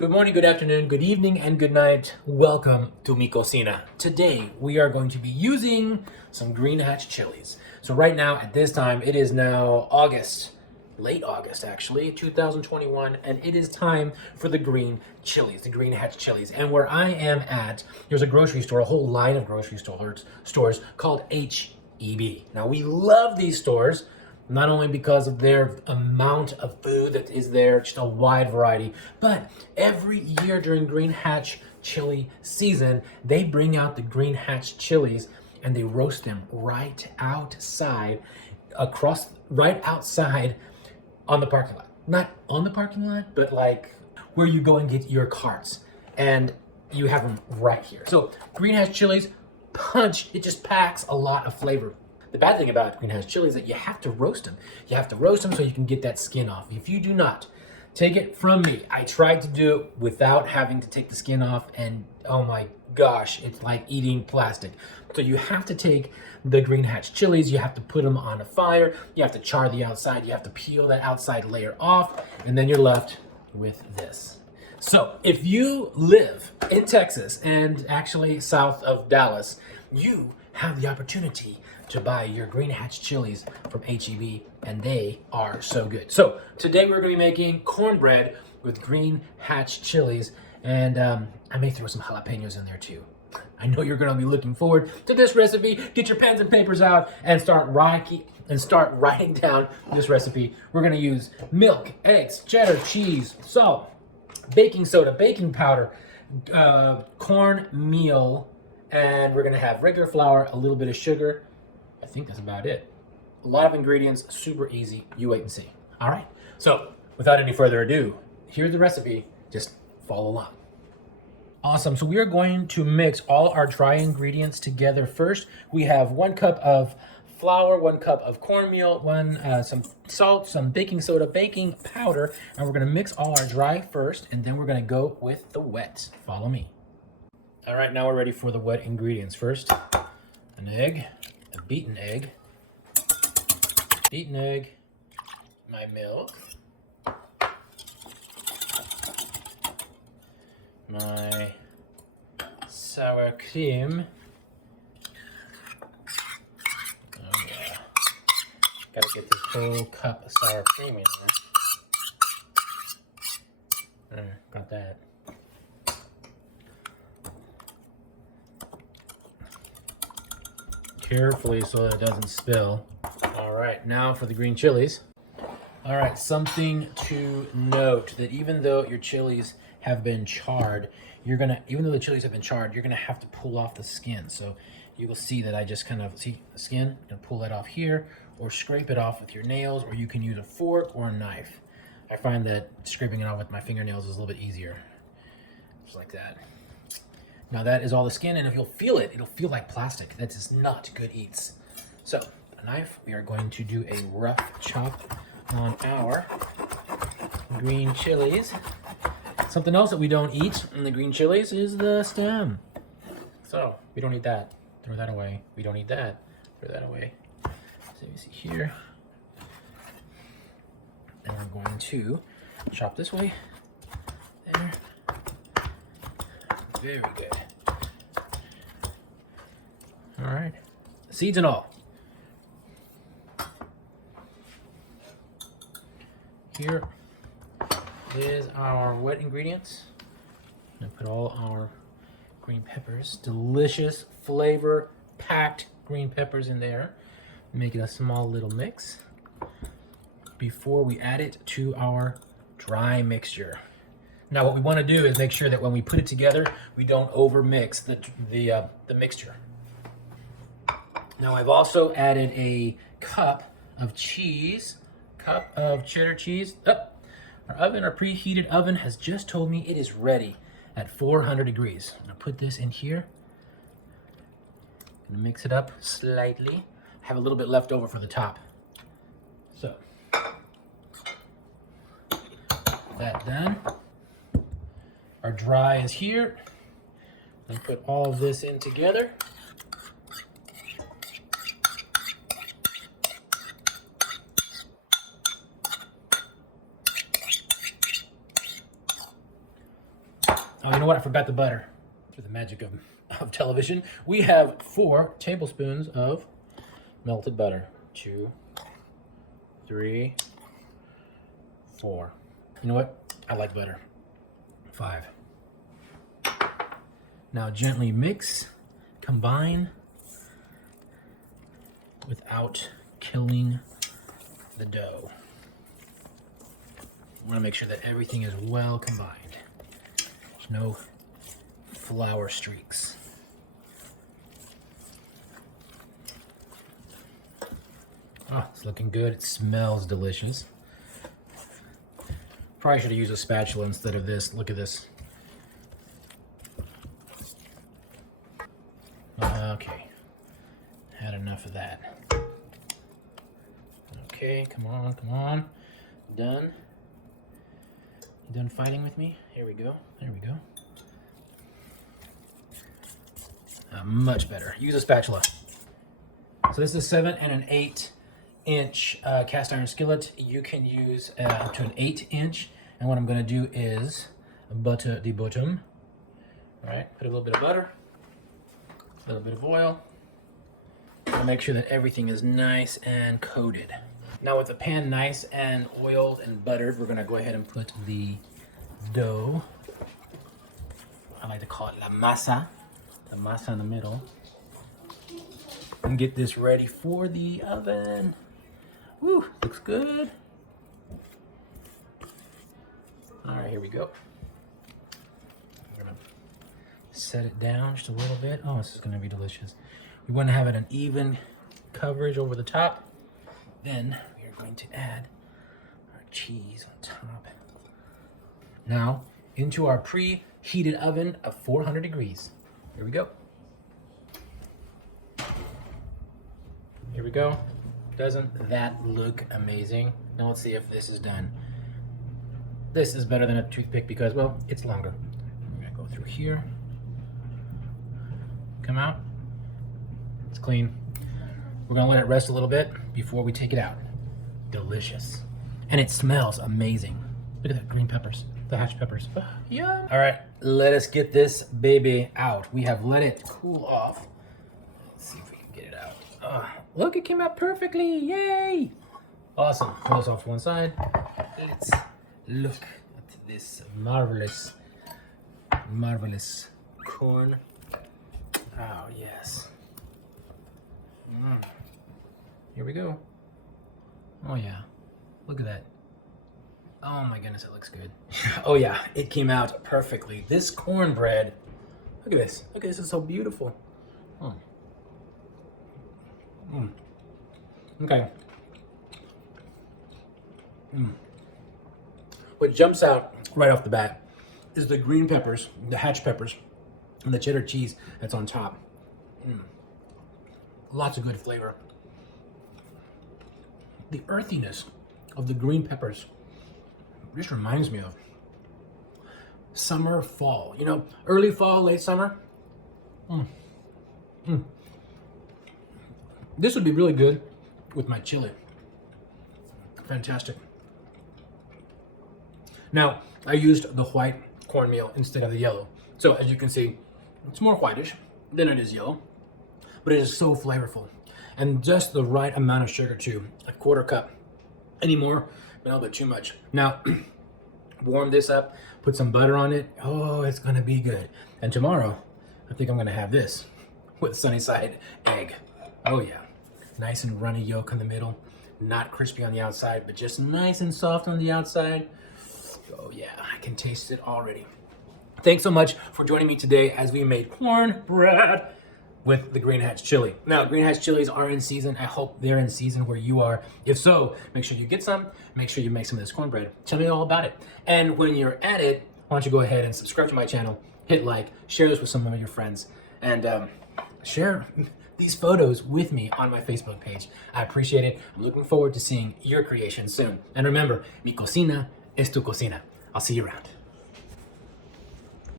Good morning, good afternoon, good evening, and good night. Welcome to Mi Cocina. Today, we are going to be using some green hatch chilies. So right now, at this time, it is now August, late August actually, 2021, and it is time for the green chilies, the green hatch chilies. And where I am at, there's a grocery store, a whole line of grocery stores called HEB. Now, we love these stores, not only because of their amount of food that is there, just a wide variety, but every year during Green Hatch chili season, they bring out the Green Hatch chilies and they roast them right outside on the parking lot. Not on the parking lot, but like where you go and get your carts. And you have them right here. So Green Hatch chilies, punch, it just packs a lot of flavor. The bad thing about green hatch chili is that you have to roast them. You have to roast them so you can get that skin off. If you do not, take it from me. I tried to do it without having to take the skin off, and oh my gosh, it's like eating plastic. So you have to take the green hatch chilies, you have to put them on a fire, you have to char the outside, you have to peel that outside layer off, and then you're left with this. So if you live in Texas and actually south of Dallas, you have the opportunity to buy your green hatch chilies from HEB, and they are so good. So today we're going to be making cornbread with green hatch chilies, and I may throw some jalapenos in there too. I know you're going to be looking forward to this recipe. Get your pens and papers out and start writing down this recipe. We're going to use milk, eggs, cheddar, cheese, salt, baking soda, baking powder, cornmeal, and we're going to have regular flour, a little bit of sugar. I think that's about it. A lot of ingredients, super easy. You wait and see. All right. So without any further ado, here's the recipe. Just follow along. Awesome. So we are going to mix all our dry ingredients together first. We have 1 cup of flour, 1 cup of cornmeal, some salt, some baking soda, baking powder, and we're going to mix all our dry first, and then we're going to go with the wet. Follow me. All right, now we're ready for the wet ingredients. First, an egg, a beaten egg, my milk, my sour cream. Oh yeah, gotta get this whole cup of sour cream in there. Got that. Carefully so that it doesn't spill. All right, now for the green chilies. All right, something to note, that even though your chilies have been charred, even though the chilies have been charred, you're gonna have to pull off the skin. So you will see that I just kind of, see the skin, I'm gonna pull that off here, or scrape it off with your nails, or you can use a fork or a knife. I find that scraping it off with my fingernails is a little bit easier. Just like that. Now that is all the skin, and if you'll feel it, it'll feel like plastic. That is not good eats. So, a knife, we are going to do a rough chop on our green chilies. Something else that we don't eat in the green chilies is the stem. So, we don't need that. Throw that away. We don't need that. Throw that away. So you see here. And we're going to chop this way. There. Very good. All right, seeds and all. Here is our wet ingredients. I'm gonna put all our green peppers, delicious flavor packed green peppers in there. Make it a small little mix before we add it to our dry mixture. Now what we want to do is make sure that when we put it together, we don't over mix the mixture. Now I've also added a cup of cheddar cheese. Our preheated oven has just told me it is ready at 400 degrees. I'm gonna put this in here. I'm gonna mix it up slightly. I have a little bit left over for the top. So, that done. Our dry is here. And put all of this in together. Oh, you know what? I forgot the butter. Through the magic of television, we have 4 tablespoons of melted butter. 2, 3, 4. You know what? I like butter. 5. Now gently mix, combine without killing the dough. I want to make sure that everything is well combined. There's no flour streaks. Oh, it's looking good. It smells delicious. Probably should have used a spatula instead of this. Look at this. Okay. Had enough of that. Okay, come on, come on. Done. You done fighting with me? Here we go. There we go. Much better. Use a spatula. So this is 7 and an 8-inch cast iron skillet. You can use up to an 8-inch. And what I'm going to do is butter the bottom. All right, put a little bit of butter, a little bit of oil. And make sure that everything is nice and coated. Now with the pan nice and oiled and buttered, we're going to go ahead and put the dough. I like to call it la masa. The masa in the middle. And get this ready for the oven. Woo, looks good. All right, here we go. I'm gonna set it down just a little bit. Oh, this is gonna be delicious. We want to have it an even coverage over the top. Then we are going to add our cheese on top. Now, into our preheated oven of 400 degrees. Here we go. Here we go. Doesn't that look amazing? Now let's see if this is done. This is better than a toothpick because, well, it's longer. I'm gonna go through here. Come out. It's clean. We're gonna let it rest a little bit before we take it out. Delicious. And it smells amazing. Look at that green peppers, the hatch peppers. Yeah. All right, let us get this baby out. We have let it cool off. Let's see if we can get it out. Look, it came out perfectly, yay! Awesome, close off one side. Let's look at this marvelous, marvelous corn. Oh, yes. Here we go. Oh, yeah. Look at that. Oh, my goodness, it looks good. Oh, yeah, it came out perfectly. This cornbread, look at this. Look at this, it's so beautiful. Oh. Okay. What jumps out right off the bat is the green peppers, the hatch peppers, and the cheddar cheese that's on top. Lots of good flavor. The earthiness of the green peppers just reminds me of summer, fall. You know, early fall, late summer. This would be really good with my chili. Fantastic. Now, I used the white cornmeal instead of the yellow. So as you can see, it's more whitish than it is yellow, but it is so flavorful. And just the right amount of sugar too, a 1/4 cup. Any more, a little bit too much. Now, warm this up, put some butter on it. Oh, it's gonna be good. And tomorrow, I think I'm gonna have this with sunny side egg. Oh yeah, nice and runny yolk in the middle. Not crispy on the outside, but just nice and soft on the outside. Oh yeah, I can taste it already. Thanks so much for joining me today as we made cornbread with the green hatch chili. Now, green hatch chilies are in season. I hope they're in season where you are. If so, make sure you get some. Make sure you make some of this cornbread. Tell me all about it. And when you're at it, why don't you go ahead and subscribe to my channel, hit like, share this with some of your friends, and share these photos with me on my Facebook page. I appreciate it. I'm looking forward to seeing your creation soon. And remember, mi cocina es tu cocina. I'll see you around.